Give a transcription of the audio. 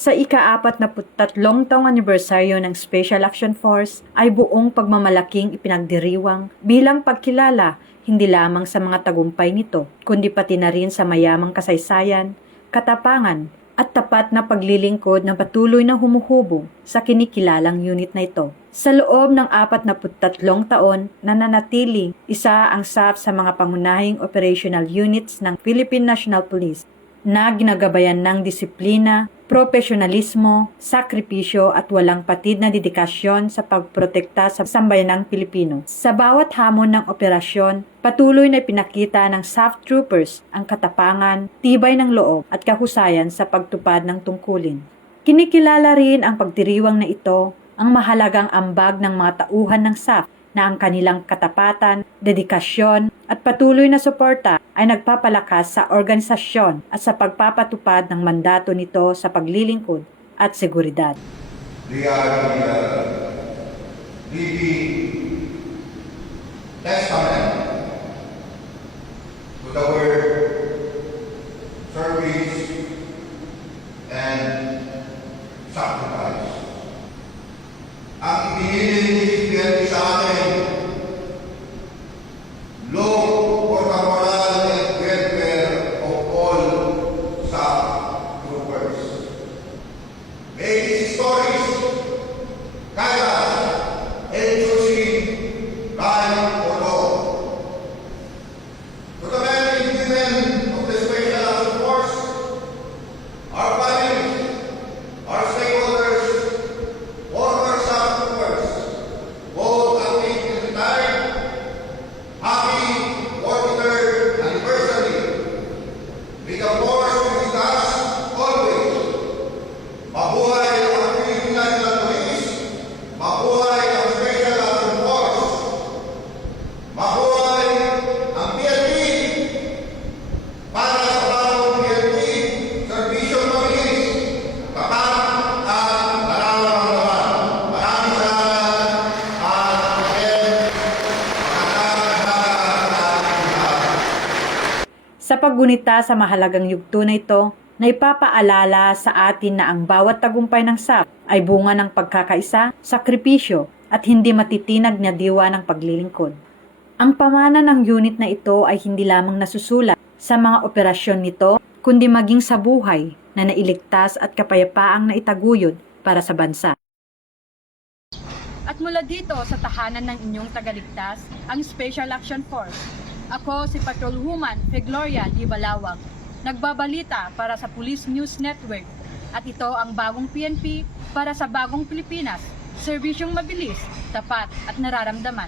Sa ika-43 taong anibersaryo ng Special Action Force ay buong pagmamalaking ipinagdiriwang bilang pagkilala hindi lamang sa mga tagumpay nito, kundi pati na rin sa mayamang kasaysayan, katapangan, at tapat na paglilingkod ng patuloy na humuhubog sa kinikilalang unit na ito. Sa loob ng 43 taon, nananatiling isa ang SAF sa mga pangunahing operational units ng Philippine National Police na ginagabayan ng disiplina, profesionalismo, sakripisyo at walang patid na dedikasyon sa pagprotekta sa sambayanang Pilipino. Sa bawat hamon ng operasyon, patuloy na pinakita ng SAF troopers ang katapangan, tibay ng loob at kahusayan sa pagtupad ng tungkulin. Kinikilala rin ang pagdiriwang na ito ang mahalagang ambag ng mga tauhan ng SAF na ang kanilang katapatan, dedikasyon at patuloy na suporta ay nagpapalakas sa organisasyon at sa pagpapatupad ng mandato nito sa paglilingkod at seguridad. They are living testament to the word, service, and sacrifice. Ang ibinibigay sa atin, law for the moral and welfare of all SAF troopers. May these stories guide us in choosing right or wrong. To the men and women of the Special Action Force, our families, our stakeholders, former SAF troopers, both active and retired, happy 43rd anniversary. May the force be with us always. Mabuhay ang Philippine National Police, mabuhay ang Special Action Force, mabuhay ang PNP. Para sa bagong PNP, serbisyong mabilis, tapat at nararamdaman. Maraming salamat at again, Sa paggunita sa mahalagang yugto na ito, na ipapaalala sa atin na ang bawat tagumpay ng SAF ay bunga ng pagkakaisa, sakripisyo at hindi matitinag na diwa ng paglilingkod. Ang pamana ng unit na ito ay hindi lamang nasusulat sa mga operasyon nito, kundi maging sa buhay na nailigtas at kapayapaang naitaguyod para sa bansa. At mula dito sa tahanan ng inyong tagaligtas, ang Special Action Force. Ako si Patrolwoman Gloria Di Balawag, nagbabalita para sa Police News Network. At ito ang bagong PNP para sa bagong Pilipinas, serbisyong mabilis, tapat at nararamdaman.